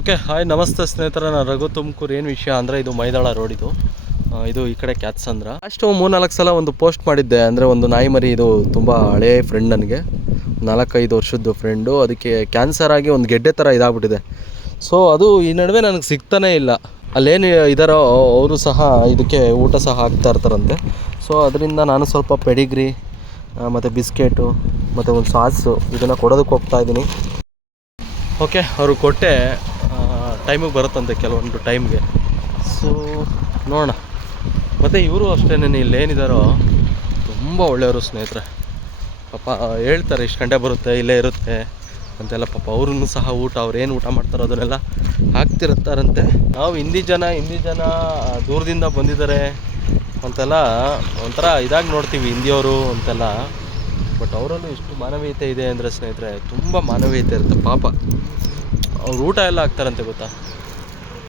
Okay hi ನಮಸ್ತೆ ಸ್ನೇಹಿತರೆ, ನಾನು ರಘು ತುಮಕೂರು. ಏನು ವಿಷಯ ಅಂದರೆ ಇದು ಮೈದಾಳ ರೋಡ್ ಇದು ಈ ಕಡೆ ಕ್ಯಾತ್ಸಂದ್ರ. ಅಷ್ಟು 3-4 ಸಲ ಒಂದು ಪೋಸ್ಟ್ ಮಾಡಿದ್ದೆ. ಅಂದರೆ ಒಂದು ನಾಯಿ ಮರಿ, ಇದು ತುಂಬ ಹಳೇ ಫ್ರೆಂಡ್, ನನಗೆ 4-5 ವರ್ಷದ್ದು ಫ್ರೆಂಡು. ಅದಕ್ಕೆ ಕ್ಯಾನ್ಸರ್ ಆಗಿ ಒಂದು ಗೆಡ್ಡೆ ಥರ ಇದಾಗ್ಬಿಟ್ಟಿದೆ. ಸೊ ಅದು ಈ ನಡುವೆ ನನಗೆ ಸಿಗ್ತಾನೇ ಇಲ್ಲ. ಅಲ್ಲೇನು ಇದ್ದಾರೋ ಅವರು ಸಹ ಇದಕ್ಕೆ ಊಟ ಸಹ ಹಾಕ್ತಾ ಇರ್ತಾರಂತೆ. ಸೊ ಅದರಿಂದ ನಾನು ಸ್ವಲ್ಪ ಪೆಡಿಗ್ರಿ ಮತ್ತು ಬಿಸ್ಕೆಟು ಮತ್ತು ಒಂದು ಸಾಸು ಇದನ್ನು ಕೊಡೋದಕ್ಕೆ ಹೋಗ್ತಾಯಿದ್ದೀನಿ. ಓಕೆ, ಅವರು ಕೊಟ್ಟೆ ಟೈಮಿಗೆ ಬರುತ್ತಂತೆ, ಕೆಲವೊಂದು ಟೈಮ್ಗೆ. ಸೊ ನೋಡೋಣ. ಮತ್ತು ಇವರು ಅಷ್ಟೇನೆ, ಇಲ್ಲೇನಿದ್ದಾರೋ ತುಂಬ ಒಳ್ಳೆಯವರು ಸ್ನೇಹಿತರೆ. ಪಾಪ ಹೇಳ್ತಾರೆ ಇಷ್ಟು ಗಂಟೆ ಬರುತ್ತೆ, ಇಲ್ಲೇ ಇರುತ್ತೆ ಅಂತೆಲ್ಲ. ಪಾಪ ಅವ್ರೂ ಸಹ ಅವ್ರು ಏನು ಊಟ ಮಾಡ್ತಾರೋ ಅದನ್ನೆಲ್ಲ ಹಾಕ್ತಿರ್ತಾರಂತೆ. ನಾವು ಹಿಂದಿ ಜನ ದೂರದಿಂದ ಬಂದಿದ್ದಾರೆ ಅಂತೆಲ್ಲ ಒಂಥರ ಇದಾಗಿ ನೋಡ್ತೀವಿ, ಹಿಂದಿಯವರು ಅಂತೆಲ್ಲ. ಬಟ್ ಅವರಲ್ಲೂ ಇಷ್ಟು ಮಾನವೀಯತೆ ಇದೆ ಅಂದರೆ ಸ್ನೇಹಿತರೆ, ತುಂಬ ಮಾನವೀಯತೆ ಇರುತ್ತೆ. ಪಾಪ ಅವ್ರು ಊಟ ಎಲ್ಲ ಹಾಕ್ತಾರಂತೆ, ಗೊತ್ತಾ.